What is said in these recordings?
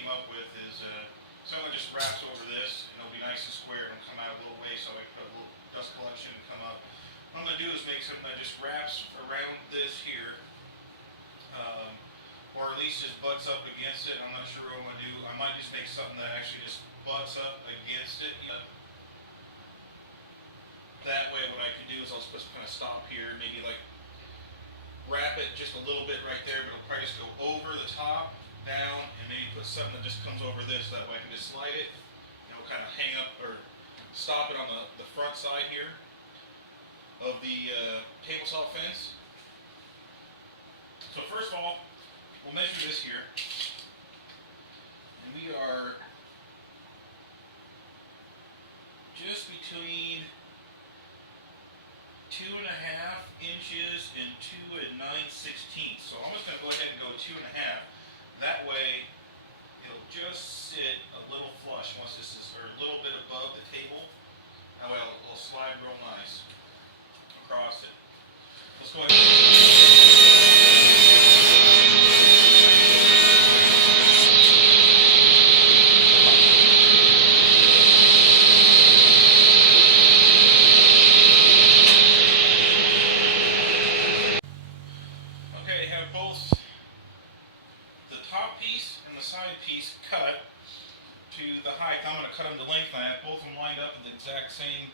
came up with is someone just wraps over this, and it'll be nice and square, and it'll come out a little way, so I can put a little dust collection and come up. What I'm going to do is make something that just wraps around this here, or at least just butts up against it. I'm not sure what I'm going to do. I might just make something that actually just butts up against it. That way what I can do is I'll just kind of stop here, maybe like wrap it just a little bit right there, but it'll probably just go over the top, down, and maybe put something that just comes over this, that way I can just slide it, and it'll kind of hang up or stop it on the front side here of the table saw fence. So first of all, we'll measure this here, and we are just between 2.5 inches and 2 9/16. So I'm just going to go ahead and go 2.5. That way it'll just sit a little flush once this is, or a little bit above the table. That way it'll slide real nice across it. Let's go ahead. Exact same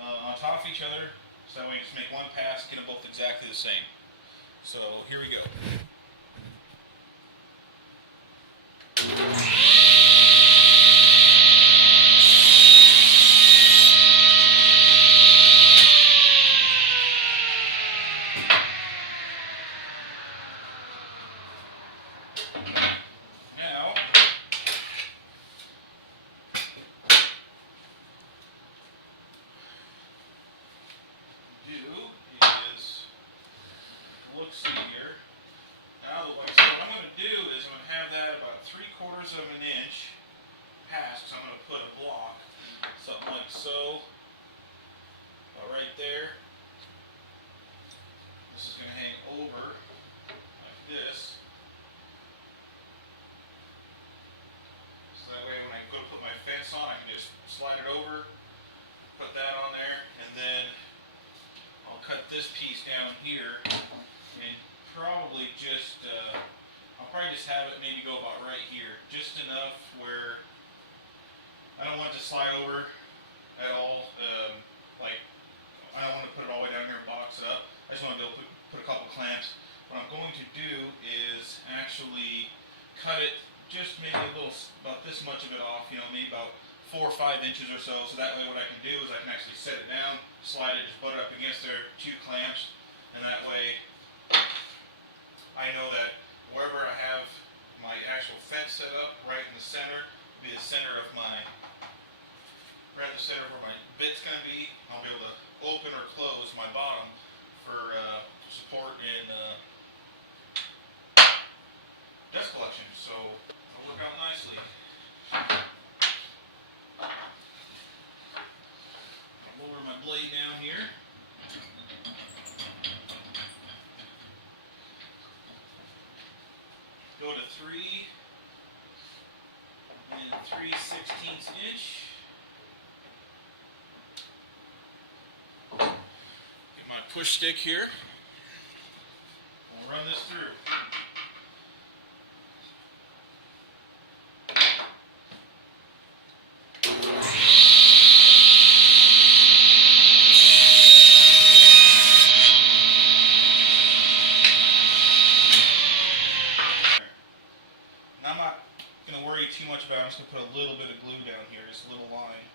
on top of each other, so that way you just make one pass, get them both exactly the same. So here we go. See here. Now, so what I'm going to do is I'm going to have that about 3/4 of an inch past, because I'm going to put a block, something like so, about right there. This is going to hang over like this. So that way when I go to put my fence on, I can just slide it over, put that on there, and then I'll cut this piece down here. And probably just, I'll probably just have it maybe go about right here, just enough where I don't want it to slide over at all. Like, I don't want to put it all the way down here and box it up. I just want to be able to put a couple clamps. What I'm going to do is actually cut it just maybe a little, about this much of it off, maybe about 4 or 5 inches or so. So that way what I can do is I can actually set it down, slide it, just butt it up against there, 2 clamps, and that way I know that wherever I have my actual fence set up, right in the center, will be the center of my, right in the center where my bit's going to be. I'll be able to open or close my bottom for support and dust collection. So it'll work out nicely. I'll lower my blade down here. Go to 3 3/16 inch. Get my push stick here. We'll run this through. Too much about it. I'm just going to put a little bit of glue down here, just a little line.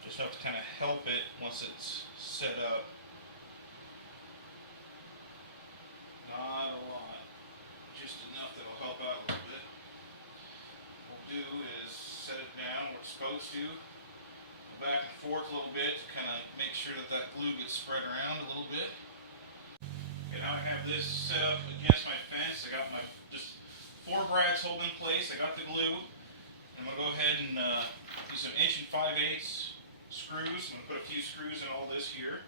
Just enough to kind of help it once it's set up. Not a lot, just enough that will help out a little bit. What we'll do is set it down where it's supposed to, go back and forth a little bit to kind of make sure that that glue gets spread around a little bit. Okay, now I have this set up against my fence. I got my just 4 brads holding in place. I got the glue. I'm going to go ahead and do some 1 5/8 screws. I'm going to put a few screws in all this here.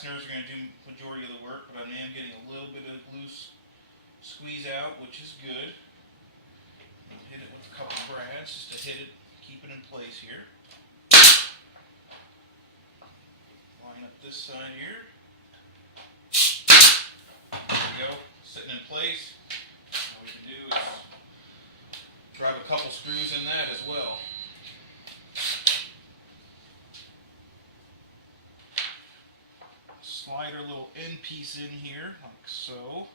fasteners are going to do the majority of the work, but I am getting a little bit of loose squeeze out, which is good. I'll hit it with a couple brads just to hit it, keep it in place here. Line up this side here. There we go, sitting in place. All we can do is drive a couple screws in that as well. Slide our little end piece in here, like so.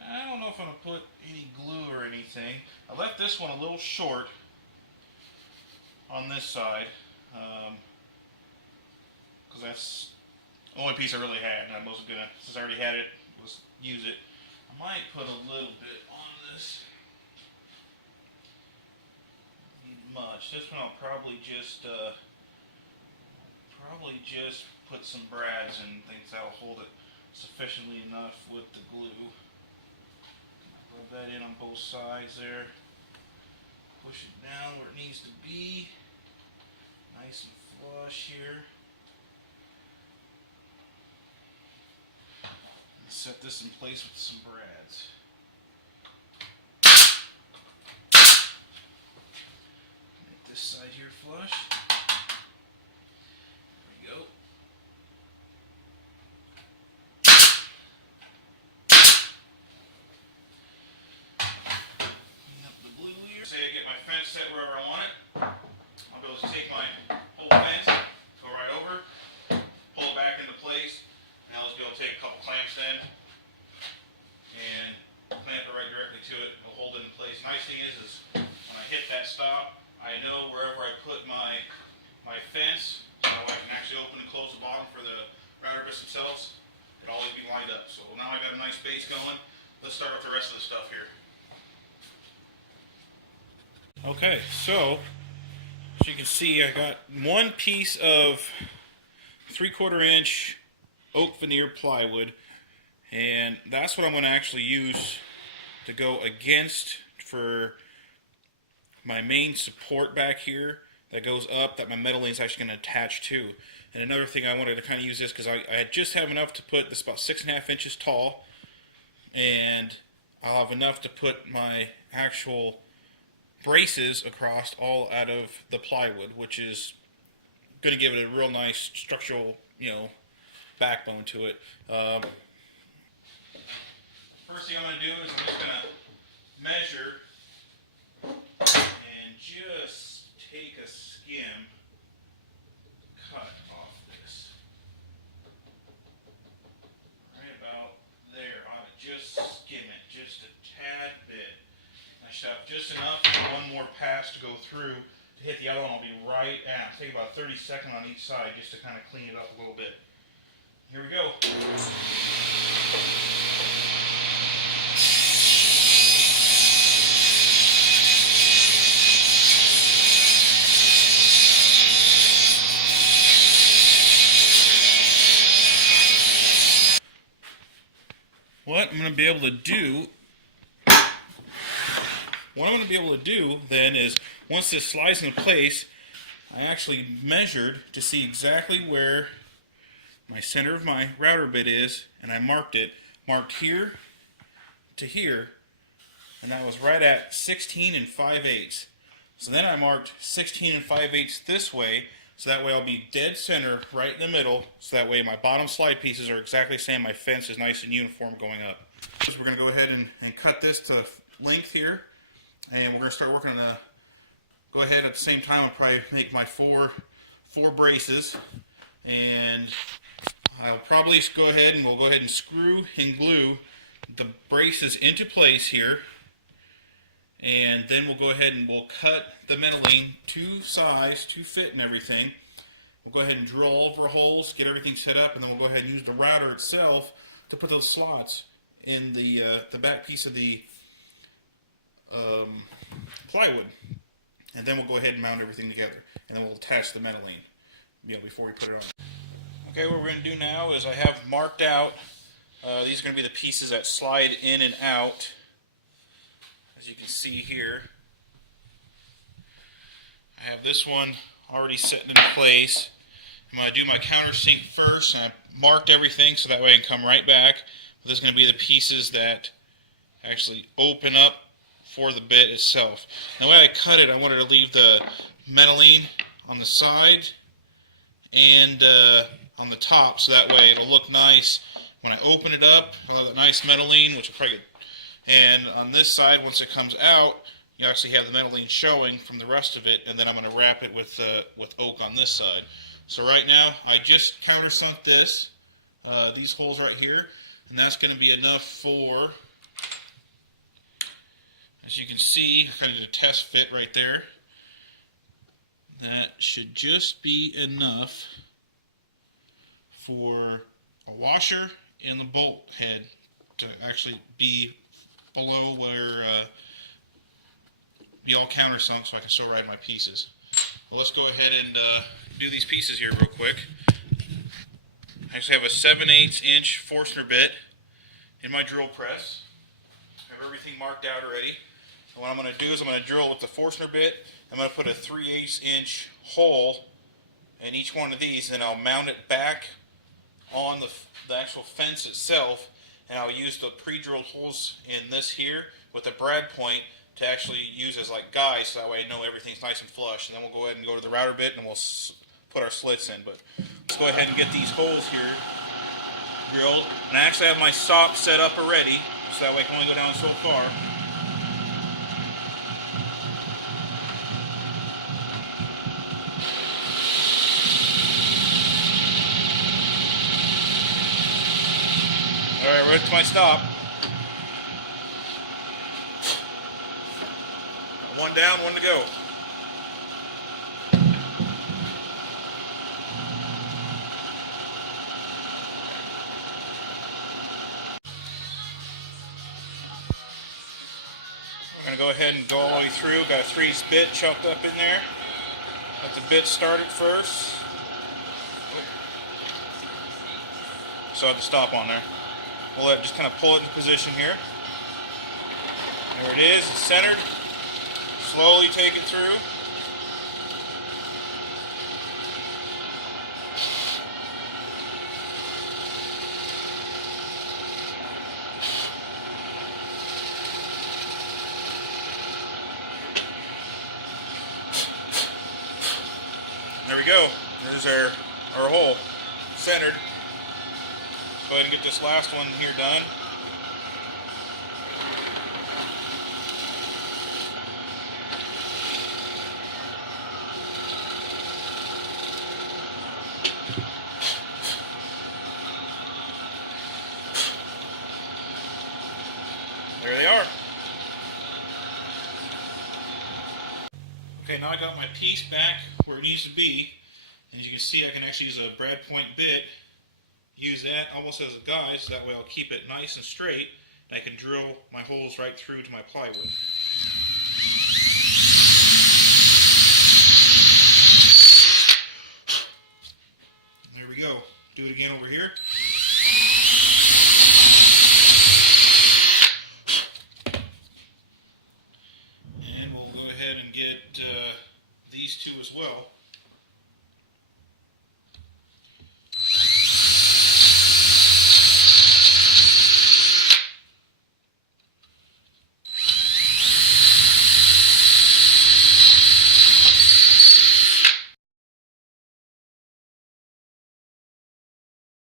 I don't know if I'm going to put any glue or anything. I left this one a little short on this side, because that's the only piece I really had, and I wasn't going to, since I already had it, use it. I might put a little bit on this. Not much. This one I'll probably just put some brads and things that'll hold it sufficiently enough with the glue. Rub that in on both sides there. Push it down where it needs to be. Nice and flush here. Set this in place with some brads. Make this side here flush. There we go. Clean up the glue here. Say I get my fence set wherever I want it. I'll be able to take my whole fence, go right over, pull it back into place. Now let's be able to take a couple clamps then and clamp it right directly to it. It'll hold it in place. Nice thing is when I hit that stop, I know wherever I put my fence, so I can actually open and close the bottom for the router bits themselves. It'll always be lined up. So now I got a nice base going. Let's start with the rest of the stuff here. Okay, so as you can see, I got one piece of 3/4 inch oak veneer plywood, and that's what I'm going to actually use to go against for my main support back here that goes up, that my metal is actually going to attach to. And another thing, I wanted to kind of use this because I just have enough to put this, about 6.5 inches tall, and I'll have enough to put my actual braces across all out of the plywood, which is going to give it a real nice structural, backbone to it. First thing I'm going to do is I'm just going to measure and just take a skim cut off this. Right about there. I ought to just skim it just a tad bit. I should have just enough for one more pass to go through to hit the other one. I'll be right at. Take about 30 seconds on each side just to kind of clean it up a little bit. Here we go. What I'm going to be able to do then is, once this slides into place, I actually measured to see exactly where my center of my router bit is, and I marked here to here, and that was right at 16 5/8. So then I marked 16 5/8 this way, so that way I'll be dead center right in the middle, so that way my bottom slide pieces are exactly the same, my fence is nice and uniform going up. So we're going to go ahead and cut this to length here, and we're going to start working on the, go ahead at the same time, I'll probably make my four braces, and I'll probably go ahead and we'll go ahead and screw and glue the braces into place here, and then we'll go ahead and we'll cut the metaling to size, to fit and everything. We'll go ahead and drill all of our holes, get everything set up, and then we'll go ahead and use the router itself to put those slots in the back piece of the plywood. And then we'll go ahead and mount everything together, and then we'll attach the metaling, before we put it on. Okay, what we're going to do now is I have marked out, these are going to be the pieces that slide in and out, as you can see here. I have this one already set in place, I'm going to do my countersink first, and I marked everything so that way I can come right back. This is going to be the pieces that actually open up for the bit itself. And the way I cut it, I wanted to leave the metalline on the side and on the top, so that way it'll look nice. When I open it up, I'll have that nice metalline, which will probably get, and on this side, once it comes out, you actually have the metalline showing from the rest of it, and then I'm going to wrap it with oak on this side. So right now, I just countersunk this, these holes right here, and that's going to be enough for, as you can see, I kind of did a test fit right there. That should just be enough for a washer and the bolt head to actually be below where be all countersunk, so I can still ride my pieces. Well, let's go ahead and do these pieces here real quick. I actually have a 7/8 inch Forstner bit in my drill press. I have everything marked out already. And what I'm going to do is I'm going to drill with the Forstner bit. I'm going to put a 3/8 inch hole in each one of these, and I'll mount it back on the actual fence itself, and I'll use the pre-drilled holes in this here with a brad point to actually use as like guides, so that way I know everything's nice and flush. And then we'll go ahead and go to the router bit and we'll put our slits in. But let's go ahead and get these holes here drilled. And I actually have my sock set up already, so that way I can only go down so far. Alright, we're at my stop. One down, one to go. We're going to go ahead and go all the way through. Got a 3/8 bit chucked up in there. Let the bit started first. So I have to stop on there. We'll let it just kind of pull it into position here. There it is, it's centered. Slowly take it through. There we go. There's our hole centered. Go ahead and get this last one here done. There they are. Okay, now I got my piece back where it needs to be. As you can see, I can actually use a brad point bit. Use that almost as a guide, so that way I'll keep it nice and straight, and I can drill my holes right through to my plywood. There we go. Do it again over here. And we'll go ahead and get these two as well.